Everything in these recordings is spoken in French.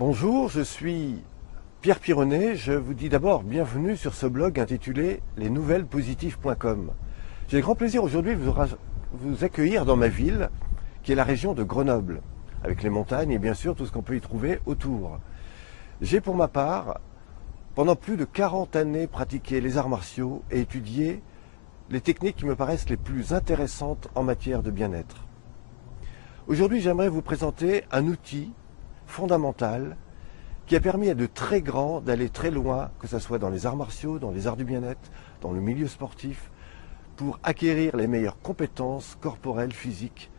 Bonjour, je suis Pierre Pironnet. Je vous dis d'abord bienvenue sur ce blog intitulé lesnouvellepositives.com. J'ai grand plaisir aujourd'hui de vous accueillir dans ma ville, qui est la région de Grenoble, avec les montagnes et bien sûr tout ce qu'on peut y trouver autour. J'ai pour ma part, pendant plus de 40 années, pratiqué les arts martiaux et étudié les techniques qui me paraissent les plus intéressantes en matière de bien-être. Aujourd'hui, j'aimerais vous présenter un outil fondamental qui a permis à de très grands d'aller très loin, que ce soit dans les arts martiaux, dans les arts du bien-être, dans le milieu sportif, pour acquérir les meilleures compétences corporelles, physiques,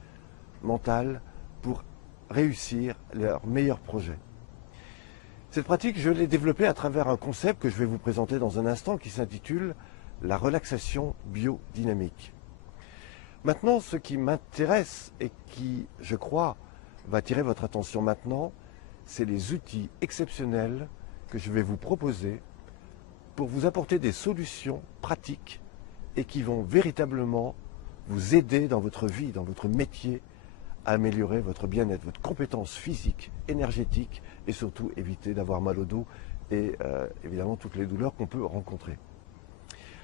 mentales, pour réussir leurs meilleurs projets. Cette pratique, je l'ai développée à travers un concept que je vais vous présenter dans un instant qui s'intitule la relaxation biodynamique. Maintenant, ce qui m'intéresse et qui, je crois, va attirer votre attention maintenant, c'est les outils exceptionnels que je vais vous proposer pour vous apporter des solutions pratiques et qui vont véritablement vous aider dans votre vie, dans votre métier, à améliorer votre bien-être, votre compétence physique, énergétique et surtout éviter d'avoir mal au dos et évidemment toutes les douleurs qu'on peut rencontrer.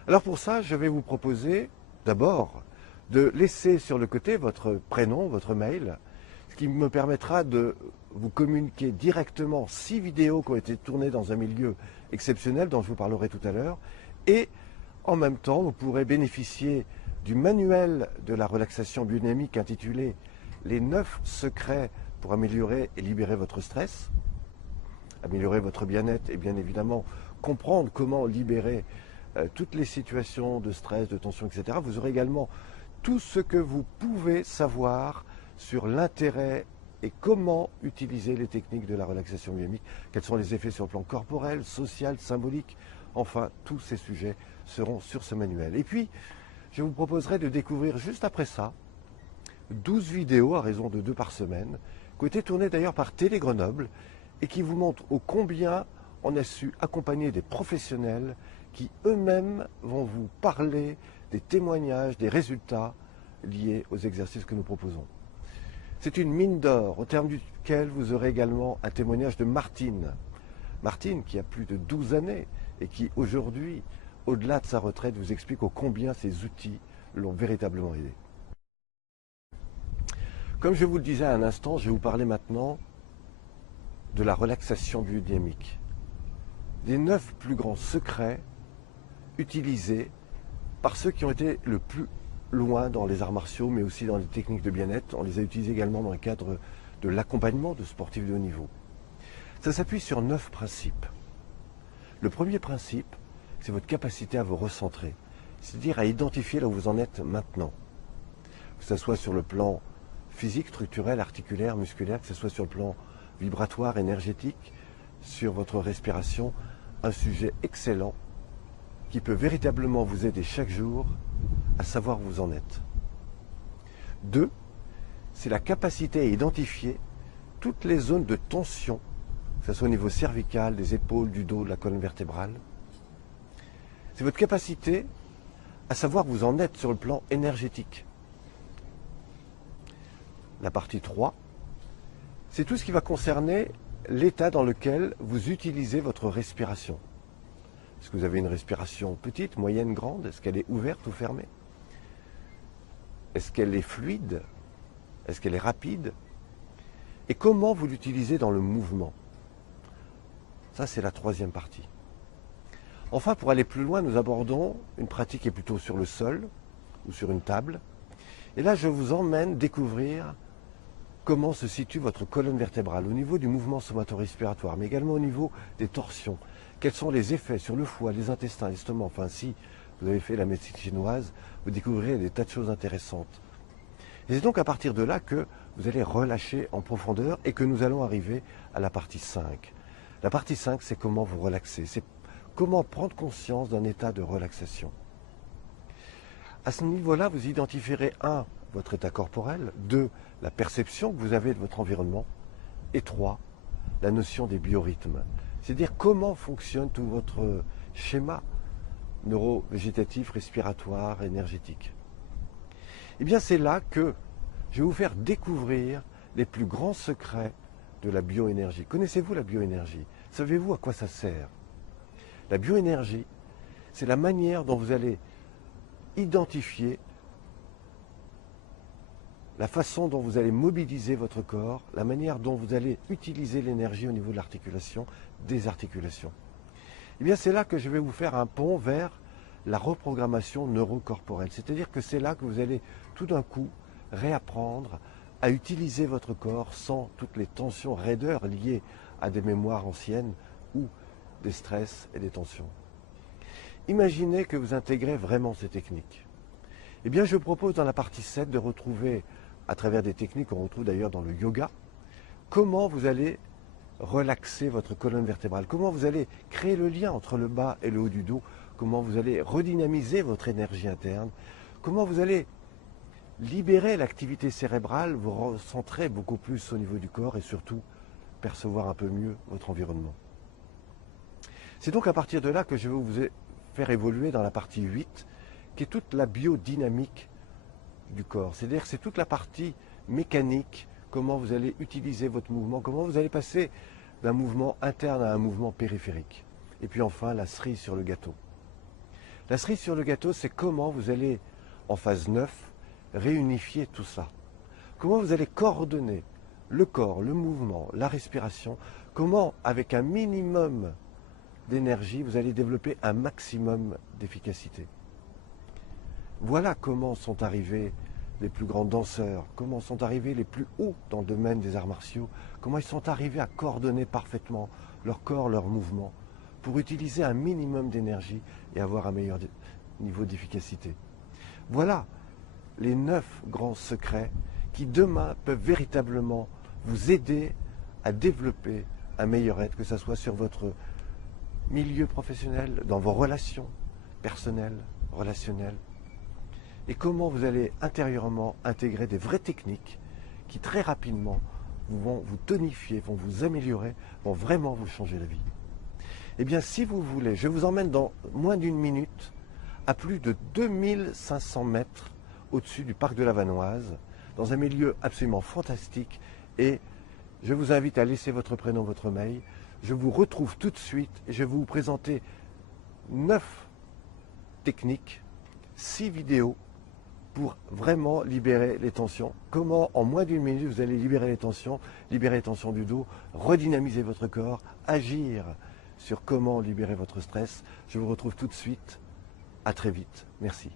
Alors pour ça, je vais vous proposer d'abord de laisser sur le côté votre prénom, votre mail, ce qui me permettra de vous communiquer directement 6 vidéos qui ont été tournées dans un milieu exceptionnel dont je vous parlerai tout à l'heure. Et en même temps, vous pourrez bénéficier du manuel de la relaxation biodynamique intitulé « Les 9 secrets pour améliorer et libérer votre stress », améliorer votre bien-être et bien évidemment comprendre comment libérer toutes les situations de stress, de tension, etc. Vous aurez également tout ce que vous pouvez savoir sur l'intérêt et comment utiliser les techniques de la relaxation biodynamique, quels sont les effets sur le plan corporel, social, symbolique, enfin tous ces sujets seront sur ce manuel. Et puis, je vous proposerai de découvrir juste après ça 12 vidéos à raison de 2 par semaine, qui ont été tournées d'ailleurs par Télé Grenoble et qui vous montrent ô combien on a su accompagner des professionnels qui eux-mêmes vont vous parler des témoignages, des résultats liés aux exercices que nous proposons. C'est une mine d'or, au terme duquel vous aurez également un témoignage de Martine. Martine, qui a plus de 12 années et qui aujourd'hui, au-delà de sa retraite, vous explique ô combien ces outils l'ont véritablement aidé. Comme je vous le disais à un instant, je vais vous parler maintenant de la relaxation biodynamique. Des 9 plus grands secrets utilisés par ceux qui ont été le plus loin dans les arts martiaux, mais aussi dans les techniques de bien-être. On les a utilisés également dans le cadre de l'accompagnement de sportifs de haut niveau. Ça s'appuie sur 9 principes. Le premier principe, c'est votre capacité à vous recentrer, c'est-à-dire à identifier là où vous en êtes maintenant. Que ce soit sur le plan physique, structurel, articulaire, musculaire, que ce soit sur le plan vibratoire, énergétique, sur votre respiration, un sujet excellent qui peut véritablement vous aider chaque jour à savoir où vous en êtes. 2, c'est la capacité à identifier toutes les zones de tension, que ce soit au niveau cervical, des épaules, du dos, de la colonne vertébrale. C'est votre capacité à savoir où vous en êtes sur le plan énergétique. La partie 3, c'est tout ce qui va concerner l'état dans lequel vous utilisez votre respiration. Est-ce que vous avez une respiration petite, moyenne, grande? Est-ce qu'elle est ouverte ou fermée? Est-ce qu'elle est fluide? Est-ce qu'elle est rapide? Et comment vous l'utilisez dans le mouvement? Ça, c'est la 3e partie. Enfin, pour aller plus loin, nous abordons une pratique qui est plutôt sur le sol ou sur une table. Et là, je vous emmène découvrir comment se situe votre colonne vertébrale au niveau du mouvement somato-respiratoire, mais également au niveau des torsions. Quels sont les effets sur le foie, les intestins, l'estomac? Enfin, si vous avez fait la médecine chinoise, vous découvrirez des tas de choses intéressantes. Et c'est donc à partir de là que vous allez relâcher en profondeur et que nous allons arriver à la partie 5. La partie 5, c'est comment vous relaxer, c'est comment prendre conscience d'un état de relaxation. À ce niveau-là, vous identifierez 1, votre état corporel, 2, la perception que vous avez de votre environnement, et 3, la notion des biorhythmes. C'est-à-dire comment fonctionne tout votre schéma neuro-végétatif, respiratoire, énergétique. Eh bien, c'est là que je vais vous faire découvrir les plus grands secrets de la bioénergie. Connaissez-vous la bioénergie? Savez-vous à quoi ça sert? La bioénergie, c'est la manière dont vous allez identifier la façon dont vous allez mobiliser votre corps, la manière dont vous allez utiliser l'énergie au niveau de l'articulation, des articulations. Eh bien, c'est là que je vais vous faire un pont vers la reprogrammation neurocorporelle. C'est-à-dire que c'est là que vous allez tout d'un coup réapprendre à utiliser votre corps sans toutes les tensions, raideurs liées à des mémoires anciennes ou des stress et des tensions. Imaginez que vous intégrez vraiment ces techniques. Eh bien, je vous propose dans la partie 7 de retrouver, à travers des techniques qu'on retrouve d'ailleurs dans le yoga, comment vous allez relaxer votre colonne vertébrale, comment vous allez créer le lien entre le bas et le haut du dos, comment vous allez redynamiser votre énergie interne, comment vous allez libérer l'activité cérébrale, vous recentrer beaucoup plus au niveau du corps et surtout percevoir un peu mieux votre environnement. C'est donc à partir de là que je vais vous faire évoluer dans la partie 8, qui est toute la biodynamique du corps. C'est-à-dire que c'est toute la partie mécanique, comment vous allez utiliser votre mouvement, comment vous allez passer d'un mouvement interne à un mouvement périphérique. Et puis enfin, la cerise sur le gâteau. La cerise sur le gâteau, c'est comment vous allez, en phase 9, réunifier tout ça. Comment vous allez coordonner le corps, le mouvement, la respiration. Comment, avec un minimum d'énergie, vous allez développer un maximum d'efficacité. Voilà comment sont arrivés les plus grands danseurs, comment sont arrivés les plus hauts dans le domaine des arts martiaux, comment ils sont arrivés à coordonner parfaitement leur corps, leur mouvement, pour utiliser un minimum d'énergie et avoir un meilleur niveau d'efficacité. Voilà les 9 grands secrets qui demain peuvent véritablement vous aider à développer un meilleur être, que ce soit sur votre milieu professionnel, dans vos relations personnelles, relationnelles, et comment vous allez intérieurement intégrer des vraies techniques qui très rapidement vont vous tonifier, vont vous améliorer, vont vraiment vous changer la vie. Eh bien, si vous voulez, je vous emmène dans moins d'une minute à plus de 2500 mètres au-dessus du parc de la Vanoise, dans un milieu absolument fantastique, et je vous invite à laisser votre prénom, votre mail. Je vous retrouve tout de suite et je vais vous présenter 9 techniques, 6 vidéos pour vraiment libérer les tensions. Comment en moins d'une minute vous allez libérer les tensions du dos, redynamiser votre corps, agir sur comment libérer votre stress. Je vous retrouve tout de suite. À très vite. Merci.